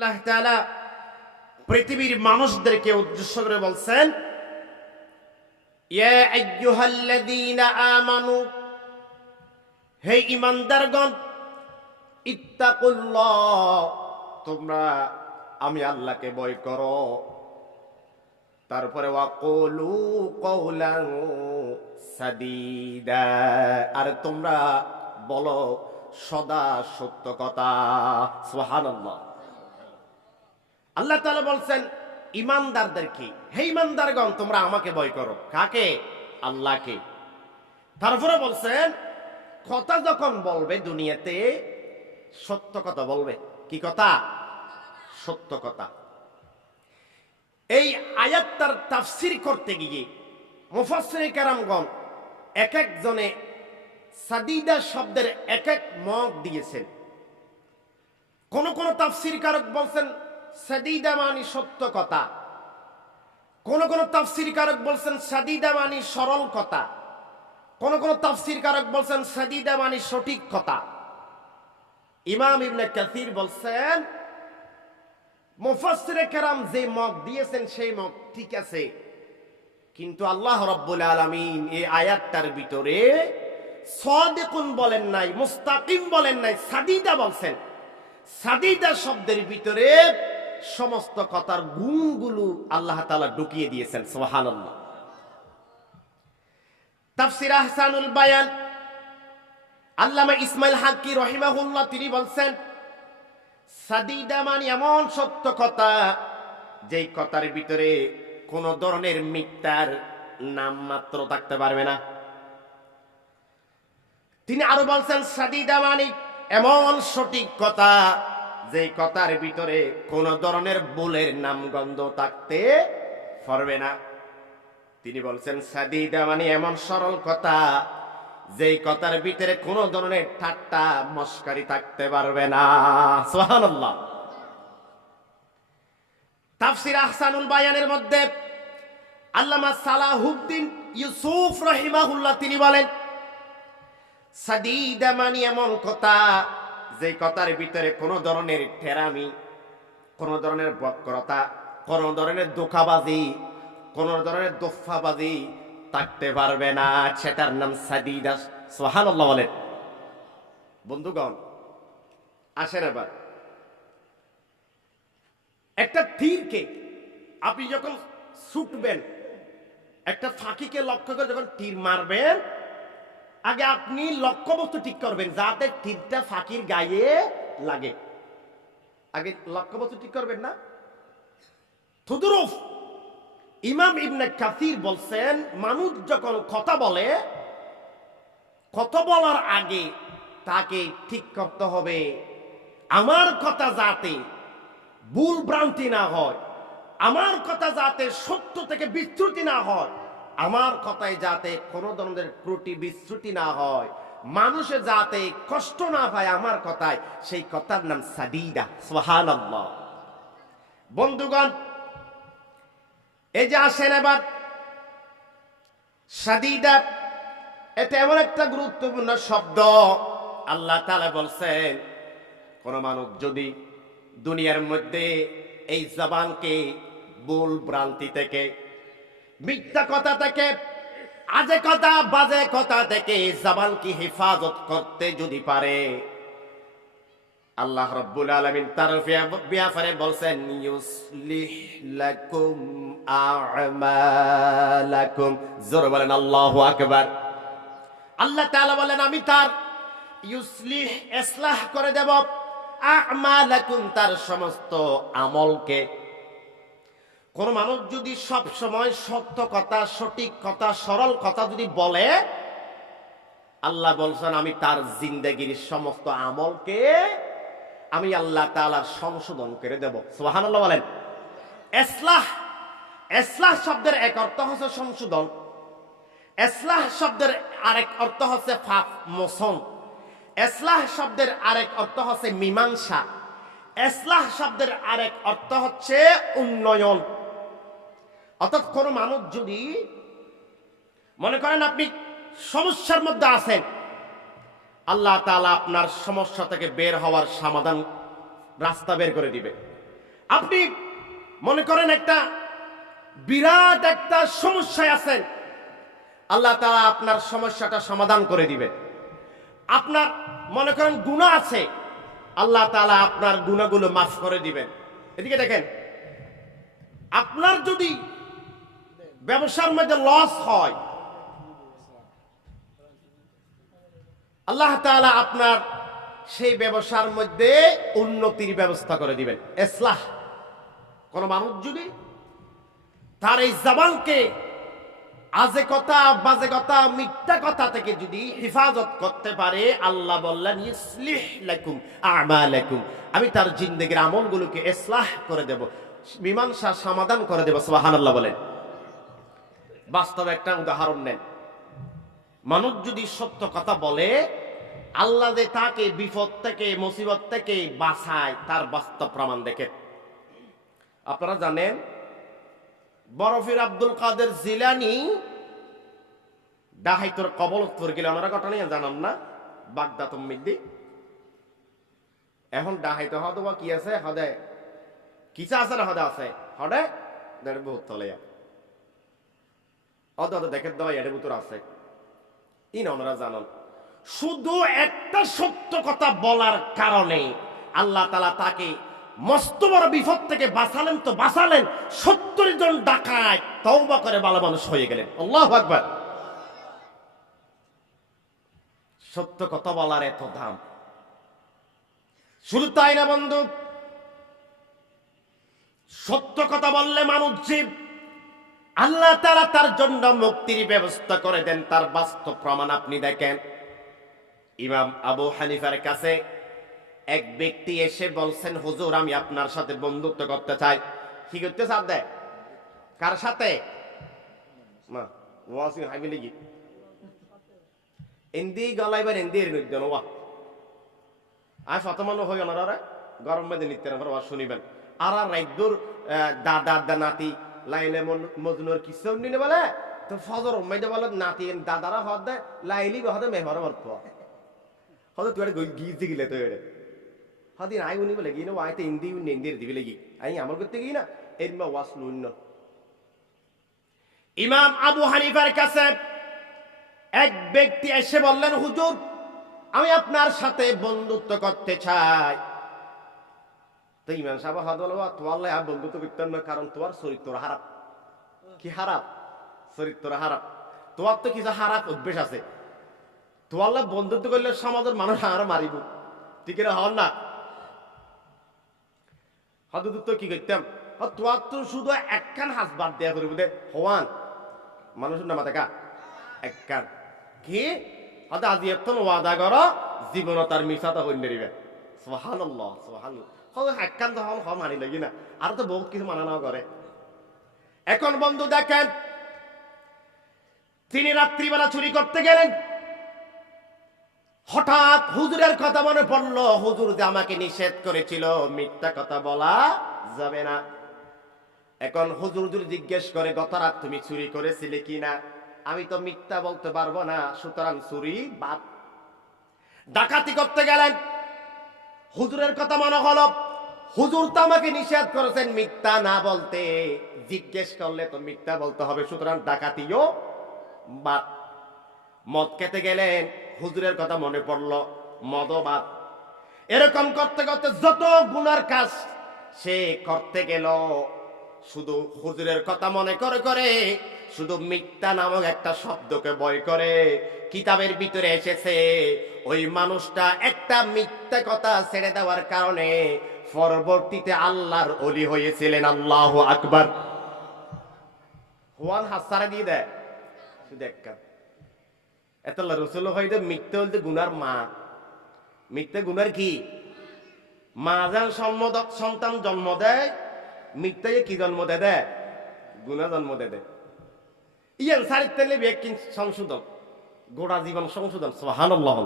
আল্লাহ তাআলা পৃথিবীর মানুষদেরকে উদ্দেশ্য করে বলছেন, ইয়া আইয়ুহাল্লাযীনা আমানু, হে ঈমানদারগণ, ইত্তাকুল্লাহ, তোমরা আমি আল্লাহকে ভয় করো। তারপরে ওয়াকুলু কওলান সাদীদা, আর তোমরা বলো সদা সত্য কথা। সুবহানাল্লাহ। আল্লাহ তাআলা বলছেন ঈমানদারদেরকে, হে ঈমানদারগণ, তোমরা আমাকে ভয় করো। কাকে? আল্লাহকে। তারপরে বলছেন কথা যখন বলবে দুনিয়াতে সত্য কথা বলবে। কি কথা? সত্য কথা। এই আয়াতটার তাফসীর করতে গিয়ে মুফাসসিরে কেরামগণ এক একজনে সাদিদা শব্দের এক এক মত দিয়েছেন। কোন কোন তাফসীরকারক বলছেন সাদিদা মানে সত্য কথা, কোন কোন তাফসীরকারক বলছেন সাদিদা মানে সরল কথা, কোন কোন তাফসীরকারক বলছেন সাদিদা মানে সঠিক কথা। ইমাম ইবনে কাসির বলছেন মুফাসসিরে কেরাম যে মত দিয়েছেন সেই মত ঠিক আছে, কিন্তু আল্লাহ রাব্বুল আলামিন এই আয়াতটার ভিতরে সাদিকুন বলেন নাই, মুস্তাকিম বলেন নাই, সাদিদা বলছেন। সাদিদা শব্দের ভিতরে সমস্ত কথার গুণগুলো আল্লাহ তাআলা ঢুকিয়ে দিয়েছেন। সুবহানাল্লাহ। তাফসীর আহসানুল বায়ান আল্লামা ইসমাইল হাক্কি রাহিমাহুল্লাহ তিনি বলছেন সাদিদা মানে এমন সত্য কথা যেই কথার ভিতরে কোন ধরনের মিথ্যার নাম মাত্র থাকতে পারবে না। তিনি আরো বলছেন সাদিদা মানে এমন সঠিক কথা যেই কথার ভিতরে কোন ধরনের ভুলের নামগন্ধ থাকতে পারবে না। তিনি বলছেন সাদিদা মানে এমন সরল কথা যেই কথার ভিতরে কোন ধরনের ঠাট্টা মস্কারি থাকতে পারবে না। সুবহানাল্লাহ। তাফসীর আহসানুল বায়ানের মধ্যে আল্লামা সালাহুদ্দিন ইউসুফ রাহিমাহুল্লাহ তিনি বলেন সাদিদা মানে এমন কথা যেই কথার ভিতরে কোন ধরনের ঠেরামি, কোন ধরনের বক্রতা, কোন ধরনের ধোঁকাবাজি, কোন ধরনের দোফাবাজি থাকতে পারবে না, সেটার নাম সাদিদা। সুবহানাল্লাহ বলেন। বন্ধুগণ আসেন, এবার একটা তীরকে আপনি যখন ছুটবেন, একটা ফাঁকিকে লক্ষ্য করে যখন তীর মারবেন, আগে আপনি লক্ষ্যবস্তু ঠিক করবেন যাতে তীরটা ফাঁকির গায়ে লাগে। আগে লক্ষ্যবস্তু ঠিক করবেন না? তুদরুফ ইমাম ইবনে কাসির বলছেন মানুষ যখন কথা বলে, কথা বলার আগে তাকে ঠিক করতে হবে আমার কথা যাতে ভুল ভ্রান্তি না হয়, আমার কথা যাতে সত্য থেকে বিচ্যুতি না হয়, আমার কথায় যাতে কোন ধরনের ত্রুটি বিচ্যুতি না হয়, মানুষে যাতে কষ্ট না পায় আমার কথায়, সেই কথার নাম সাদিদা। সুবহানাল্লাহ। বন্ধুগণ এই যে আসেন এবার সাদিদা, এটা এমন একটা গুরুত্বপূর্ণ শব্দ। আল্লাহ তাআলা বলছেন কোন মানুষ যদি দুনিয়ার মধ্যে এই জবানকে ভুল ভ্রান্তি থেকে, মিথ্যা কথা থেকে, আজে কথা বাজে কথা থেকে জবানকে হেফাজত করতে যদি পারে, আল্লাহ রাব্বুল আলামিন তার ব্যাপারে বলছেন ইউসলিহ লাকুম আ'মালাকুম। জোরে বলেন আল্লাহু আকবার। আল্লাহ তাআলা বলেন আমি তার ইউসলিহ ইসলাহ করে দেব আ'মালাকুম, তার সমস্ত আমলকে। কোন মানুষ যদি সব সময় সত্য কথা, সঠিক কথা, সরল কথা যদি বলে, আল্লাহ বলছেন আমি তার জিন্দেগির সমস্ত আমলকে আমি আল্লাহ তাআলা সংশোধন করে দেব। সুবহানাল্লাহ বলেন। ইসলাহ, ইসলাহ শব্দের এক অর্থ হচ্ছে সংশোধন, ইসলাহ শব্দের আরেক অর্থ হচ্ছে পাপ মোচন, ইসলাহ শব্দের আরেক অর্থ হচ্ছে মীমাংসা, ইসলাহ শব্দের আরেক অর্থ হচ্ছে উন্নয়ন। অর্থাৎ কোন মানুষ যদি মনে করেন আপনি সমস্যার মধ্যে আছেন, আল্লাহ তাআলা আপনার সমস্যা থেকে বের হওয়ার সমাধান রাস্তা বের করে দিবে। আপনি মনে করেন একটা বিরাট একটা সমস্যায় আছেন, আল্লাহ তাআলা আপনার সমস্যাটা সমাধান করে দিবে। আপনার মনে করেন গুনাহ আছে, আল্লাহ তাআলা আপনার গুনাহগুলো মাফ করে দিবেন। এদিকে দেখেন, আপনার যদি ব্যবসার মধ্যে লস হয়, আল্লাহ তাআলা আপনার সেই ব্যবসার মধ্যে উন্নতির ব্যবস্থা করে দিবেন। ইসলাহ, কোন মানুষ যদি তার এই জবানকে আজে কথা, বাজে কথা, মিথ্যা কথা থেকে যদি হেফাজত করতে পারে, আল্লাহ বললেন ইসলিহ লাকুম আমালাকুম, আমি তার জিন্দেগির আমলগুলোকে ইসলাহ করে দেব, মীমাংসা সমাধান করে দেব। সুবহানাল্লাহ বলেন। বাস্তবে একটা উদাহরণ নেন। মানুষ যদি সত্য কথা বলে, আল্লাহ যে তাকে বিপদ থেকে, মুসিবত থেকে বাঁচায়, তার বাস্তব প্রমাণ দেখেন। আপনারা জানেন বরফির আব্দুল কাদের জিলানী ডাহাইতর কবলত পড়ে গেলে, ওনারা ঘটনা জানান না, বাগদাদ মিদ্দি। এখন ডাহাইতে হয়তো বা কি আছে, হদে কিসা আছে না, হদে আছে, হদে বহুত তলে অদ দেখে দেওয়া এর ভিতর আছে, ই না ওনারা জানান। শুধু একটা সত্য কথা বলার কারণে আল্লাহ তাআলা তাকে মস্ত বড় বিপদ থেকে বাঁচালেন। তো বাঁচালেন, 70 জন ডাকাত তওবা করে ভালো মানুষ হয়ে গেলেন। আল্লাহু আকবার। সত্য কথা বলার এত দাম। শুধু তাই না বন্ধু, সত্য কথা বললে মানুষ জীব, আল্লাহ তাআলা তার জন্য মুক্তির ব্যবস্থা করে দেন। তার বাস্তব প্রমাণ আপনি দেখেন। ইমাম আবু হানিফার কাছে এক ব্যক্তি এসে বলছেন, হুজুর আমি আপনার সাথে বন্ধুত্ব করতে চাই। কি করতে চাপ দেয়? কার সাথে? মা ওয়াসি হাইবিলি কি এন্দি গলাইবার এন্দি এর নইজন ওয়া আজ ফতমানো হই ওনারা গরম মধ্যে নিত্যেন আমরা ওয়া শুনিবেন। আর রাইদুর দাদা নাতি লাইলে মজনুর কিসা নিনে বলে তো ফজর উম্মাইদে বলে নাতি দাদারা হদ দেয় লাইলি হদে মেহর মরত হদে তুই গই গিয়ে গিলে তো এড়ে হদিন আই উনি বলে গিয়ে আইতে ইন্দি নেন্দির দিবি লাগি আই আমল করতে গিয়ে না এর মা ওয়াস নুন। ইমাম আবু হানিফার কাছে এক ব্যক্তি এসে বললেন, হুজুর আমি আপনার সাথে বন্ধুত্ব করতে চাই। তো ইমাম সাহেব হদ বলবো তোয়াল্লাহ বন্ধুত্ব করতেন না, কারণ তোমার চরিত্র হারাপ। কি হারাপ? চরিত্র হারাপ। তোমার তো কিছু হারাপ অভ্যেস আছে। তোয়াল্লাহ বন্ধুত্ব করলে সমাজের মানুষ আরো মারিব, ঠিক হন না? হদুত তো কি করতাম, তোমার তো শুধু একখান হাত বাদ দেয়া করিব দে হওয়ান মানুষের নামা দেখা একখান কি হয়তো আজি এখন ওয়াদা কর জীবন তার মিশাটা হইন দিবে। সুবহানাল্লাহ সুবহানাল্লাহ। হয়তো একখান তো হওয়া মানি লাগি না, আর তো বহুত কিছু মানা নাও করে। এখন বন্ধু দেখেন, তিনি রাত্রিবেলা চুরি করতে গেলেন, হঠাৎ হুজুরের কথা মনে পড়লো। হুজুর যে আমাকে নিষেধ করেছিল মিথ্যা কথা বলা যাবে না। এখন হুজুর যদি জিজ্ঞেস করে গত রাত তুমি চুরি করেছিলে কিনা, আমি তো মিথ্যা বলতে পারবো না, সুতরাং চুরি বাদ। ডাকাতি করতে গেলেন, হুজুরের কথা মনে হলো হুজুর তো আমাকে নিষেধ করেছেন মিথ্যা না বলতে, জিজ্ঞেস করলে তো মিথ্যা বলতে হবে, সুতরাং ডাকাতিও বাদ। মদ খেতে গেলেন, হুজুরের কথা মনে পড়লো, মদও বাদ। এরকম করতে করতে যত গুনার কাজ সে করতে গেল, শুধু হুজুরের কথা মনে করে করে, শুধু মিথ্যা নামক একটা শব্দকে ভয় করে। কিতাবের ভিতরে এসেছে ওই মানুষটা একটা মিথ্যা কথা ছেড়ে দেওয়ার কারণে পরবর্তীতে আল্লাহর ওলি হয়েছিলেন। আল্লাহু আকবার। হুয়ান হাসারে দিয়ে দেয় শুধু একটা এতলা রসুল হইতে মিথ্যা বলতে গুনার মা। মিথ্যা গুনার কি মা? যান সন্তান জন্ম দেয়, মিথ্যা কি জন্ম দেয়? গুনা জন্ম দেয়। ইয়ান সারিতে লেবে সংশোধন, গোড়া জীবন সংশোধন। সুবহানাল্লাহ।